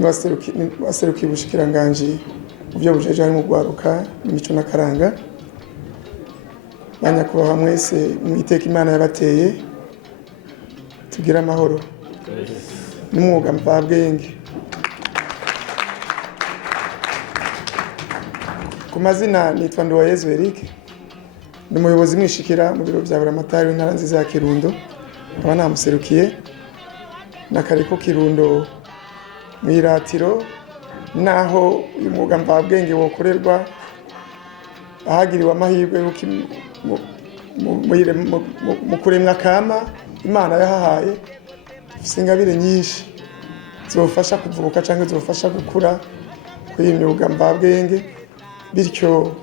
waserukiye ubushikiranganje ubyo bujeje harimo gwaruka imico n'akaranga banyakubaha mwese mwiteka Imana yabateye tugira amahoro n'umwuga mvabwenge. Ku mazina nitwa Nduwayezu Eric, ndi umuyobozi mwishikira mu biro bya Buramatari w'intara nziza ya Kirundo, aba namuserukiye n'akariko Kirundo mwiratiro naho uyu mwuga mvabwenge wokorerwa ahagiriwe amahirwe y'uko mu kuremwa kama Imana yahahaye ingabire nyinshi zofasha kuvuka cyangwa zofasha gukura kuri imyuga mvabwenge, bityo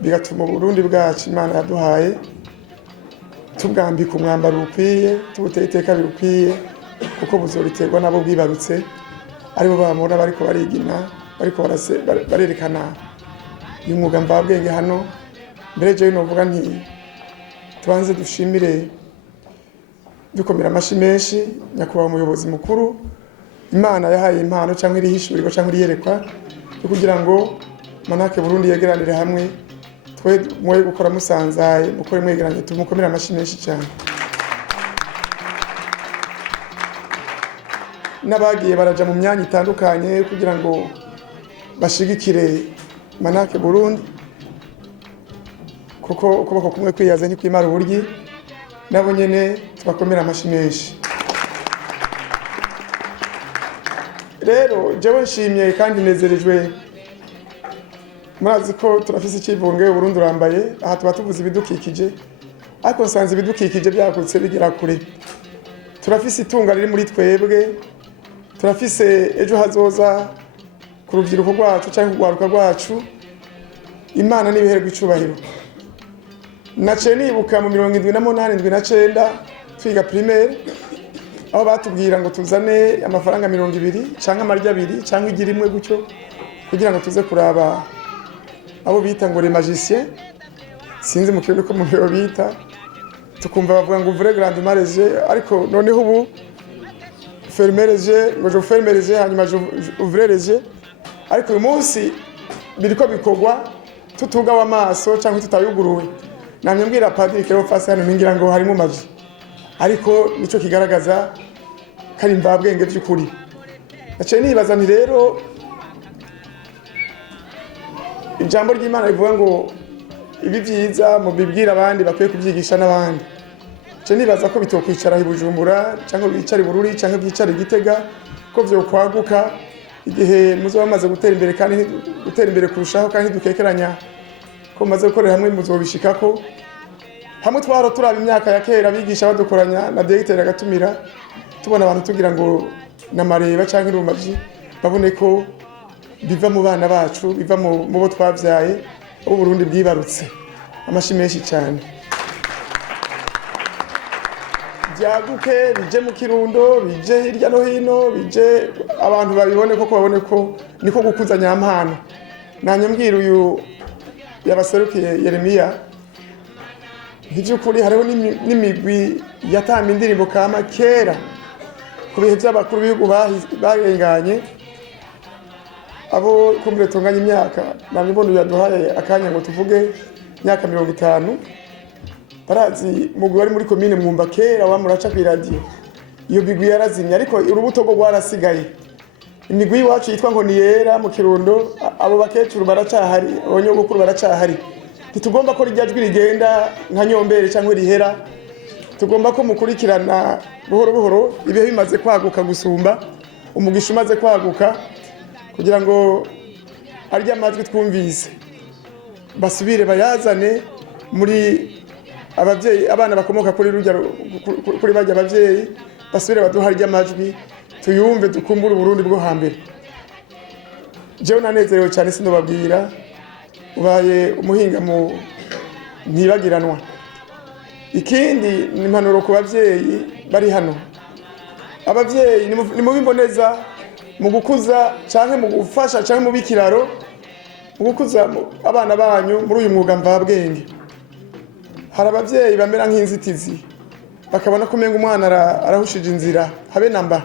bigatuma Burundi bwacu Imana yaduhaye tubwambika umwambaro ukwiye, tubuteye iteka birukwiye, kuko buzoriterwa nabo bwibarutse aribo bamura bariko barigina bariko barerekana uyu mwuga mvabwenge hano. Mbere je novuga nti tubanze dushimire dukomera amashi menshi nyakubahwa umuyobozi mukuru Imana yahaye impano cyangwa irihishurirwa cyangwa iriyerekwa kugira ngo Manake Burundi yegeranire hamwe, twe mwe gukora musanzaye mukore mwegeranye, tumukomera amashi menshi cyane. N'abagiye baraja mu myanya itandukanye kugira ngo bashigikire Manake Burundi, kuko ukuboko kumwe kwiyaza ni kwimara uburyi, nabo nyene tubakomera amashi menshi. Rero jewe nshimye kandi nezerejwe, murazi ko turafise ikivunge Burundi urambaye, aha tuba tuvuze ibidukikije, ariko nsanze ibidukikije byakutse bigira kure. Turafise itunga riri muri twebwe, turafise ejo hazoza ku rubyiruko rwacu cyangwa kugwaruka rwacu, Imana nibiherwe icubahiro. Naciye nibuka mu 78-79 twiga primaire, aho batubwira ngo tuzane amafaranga 200 cyangwa amarya 2 cyangwa igira imwe gutyo kugira ngo tuze kuraba abo bita ngo les magiciens, sinzi mu kirundi ko mu byo bita, tukumva bavuga ngo ouvre grand marege, ariko noneho ubu fermer les yeux, ngo je ferme les yeux hanyuma je ouvre les yeux, ariko uyu munsi biriko bikogwa tutugawa amaso cyangwa tutayuguruwe. Namye mbwira padiri kero fasi hano ningira ngo harimo maji, ariko nico kigaragaza kari mvabwenge by'ukuri. Naciye nibaza nti rero ijambo ry'Imana rivuga ngo ibi byiza mu bibwira abandi bakwiye kubyigisha n'abandi. Naciye nibaza ko bitokwicara i Bujumbura cyangwa bicara i Bururi cyangwa bicara i Gitega, ko byo kwaguka igihe muzo bamaze gutera imbere kandi gutera imbere kurushaho, kandi dukekeranya ko maze gukorera hamwe muzobishikako. Hamwe twaro turaba imyaka ya kera bigisha badukoranya na directeur agatumira, tubona abantu tugira ngo namareba cyangwa irumaji, babone ko biva mu bana bacu, biva mu bo twavyaye, abo Burundi bwibarutse. Amashi menshi cyane byaguke bije mu Kirundo, bije hirya no hino, bije abantu babibone ko babone ko niko gukuza nyampano. Nanye mbwira uyu yabaserukiye Yeremiya, by'ukuri hariho n'imigwi yatamba indirimbo kama kera ku bihe by'abakuru b'ibihugu barenganye, abo kumbure tunganya imyaka. Namwe mbona yaduhaye akanya ngo tuvuge imyaka 50. Barazi mugwi wari muri commune Mwumba kera wamuraca ku radio, iyo bigwi yarazimye, ariko urubuto rwo rwarasigaye. Imigwi wacu yitwa ngo ni yera mu Kirundo, abo bakecuru baracahari, abanyogukuru baracahari. Ntitugomba ko rijyajwi rigenda nka nyombere cyangwa rihera, tugomba ko mukurikirana buhoro buhoro ibihe bimaze kwaguka gusumba, umugisha umaze kwaguka, kugira ngo arya amajwi twumvise basubire bayazane muri abavyeyi, abana bakomoka kuri kuri bajya abavyeyi, basubire baduha arya amajwi tuyumve, dukumbura Burundi bwo hambere. Jewe nanezerewe cyane sinobabwira, ubaye umuhinga mu ntibagiranwa. Ikindi ni impanuro ku bavyeyi bari hano. Abavyeyi ni mubimboneza mu gukuza canke mu gufasha canke mu bikiraro mu gukuza abana banyu muri uyu mwuga mvabwenge. Hari abavyeyi bamera nk'inzitizi, bakabona ko umenga umwana arahushije inzira habe namba.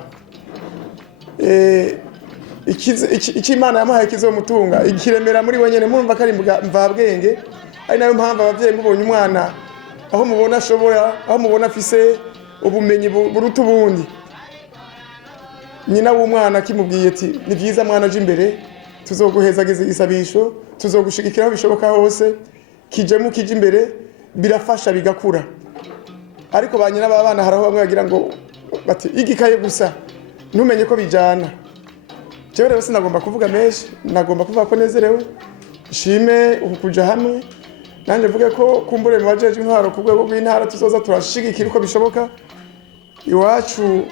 iki Imana yamuhaye kizomutunga ikiremera muri wenyene murumva kari mvabwenge ari nayo mpamvu abavyeyi mubonye umwana aho mubona ashobora aho mubona afise ubumenyi buruta ubundi nyina w'umwana kimubwiye ati ni vyiza mwana aje imbere tuzoguhezagiza igisabisho tuzogushigikira aho bishoboka hose kijemu kije imbere birafasha bigakura ariko banyina babana haraho bamwe bagira ngo bati igikaye gusa ntumenye ko bijana jewe rero sinagomba kuvuga menshi nagomba kuvuga ko nezerewe shime ukuja hamwe nanje mvuge ko kumbure mu bajeje intwaro ku rwego rw'intara tuzoza turashigikira uko bishoboka iwacu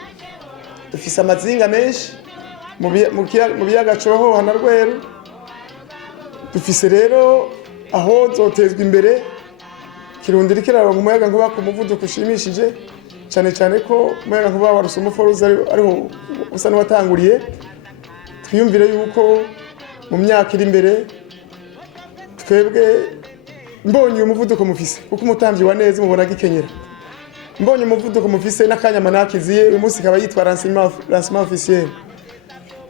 dufise amazinga menshi mu biyaga Coho hana Rweru dufise rero aho zotezwa imbere Kirundira kiraronka umuyaga nkuba ku muvuduko ushimishije cyane ko umuyaga nkuba wa Rusumo-Foruzi ariho usa n'uwatanguriye twiyumvire yuko mu myaka iri imbere twebwe mbonye umuvuduko mufise kuko umutambyi wa neza mubona gikenyera mbonye umuvuduko mufise n'akanyama nakiziye uyu munsi kaba yitwa lancement officiel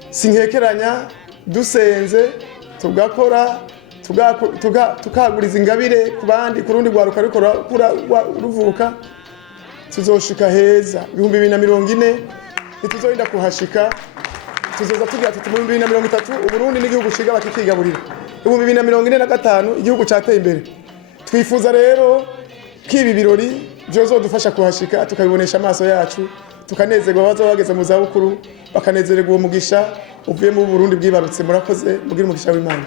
sinkekeranya dusenze tugakora tukaguriza ingabire ku bandi ku rundi rwaruka ruvuka tuzoshika heza 2040 ntituzorinda kuhashika tuzoza tugira tuti mu 2030 Uburundi n'igihugu ciga bakikigaburira 2045 igihugu cateye imbere twifuza rero kibi birori byozodufasha kuhashika tukabibonesha amaso yacu tukanezerwa bazobageze mu zabukuru bakanezererwa uwo mugisha uvuye mu Burundi bwibarutse murakoze mugira umugisha w'Imana.